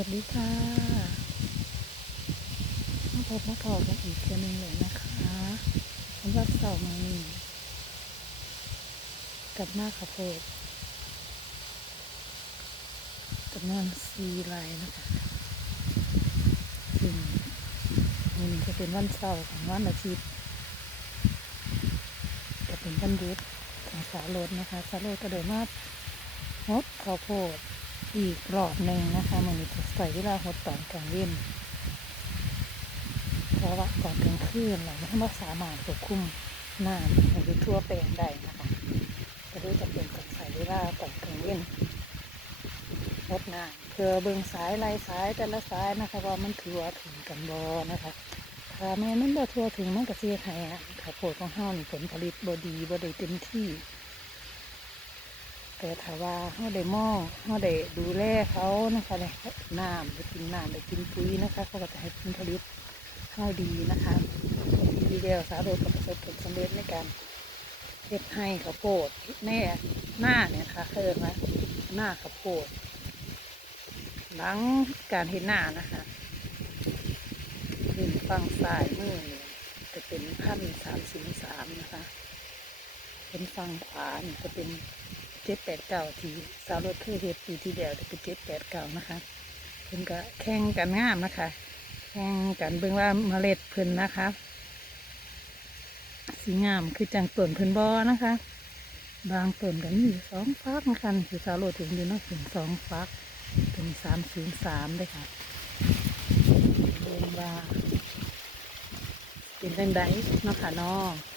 วัสดีค่ะมาพบมาพอกันอีกเทื่อนึงเลยนะคะสำหรับเสาร์มานีกับหน้าข้าวโพดจำนวนสี่ลนะคะซึ่งวันนี้จะเป็นวันเสาร์ของวันอาทิตย์จะเป็นวันหยุดของสาวโรดนะคะสาวโรดก็เดินมาฮดข้าวโพด อีกรอบหนึ่งนะคะมันมีจะใส่เวลาหดตอนกลางเว้นเพราะว่าก่อนกลางคืนเราไม่สามารถควบคุมน้ำให้ทั่วแปลงได้นะคะก็เลยจะเป็นต้องใส่เวลาตอนกลางเว้นหดน้ำเพื่อเบิ่งสายลายสายแต่ละสายนะคะว่ามันทั่วถึงกันบอนะคะถ้าแม่มันบ่ทั่วถึงมันก็เสียหายอะข้าวโพดของเฮานี่ผลผลิตบ่ดีบ่ได้เต็มที่ แต่ถ้าว่าเขาได้มองเขาได้ดูแลเขานะคะได้น้ำได้กินน้ำได้กินปุ๋ยนะคะเขาก็จะให้ผลผลิตเข้าดีนะคะดีเดียวสาวโดยประสบผลสำเร็จในการเฮ็ดให้ข้าวโพดแน่หน้าเนี่ยนะคะเคินว่าหน้าข้าวโพดหลังการเห็นหน้านะคะขึ้นฟังสายมือเนี่ยจะเป็นพันสามสิบสามนะคะเป็นฟังขวานจะเป็น จ็ดแปดเก้าที่สาวรถเคยเฮ็ดปีที่แล้วจะเป็นเจ็ดแปดเก้านะคะเพิ่นก็แข่งกันงามนะคะแข่งกันเบิ่งว่าเมล็ดเพิ่นนะคะสีงามคือจังต้นเพิ่นบอนะคะ บางต้นก็มีสองฟักนะคะคือสาวรถถึงอยู่นะถึงสองฟักเป็นสามศูนย์สามเลยค่ะเบิ่งว่าเป็นจังไดเนาะค่ะเนาะ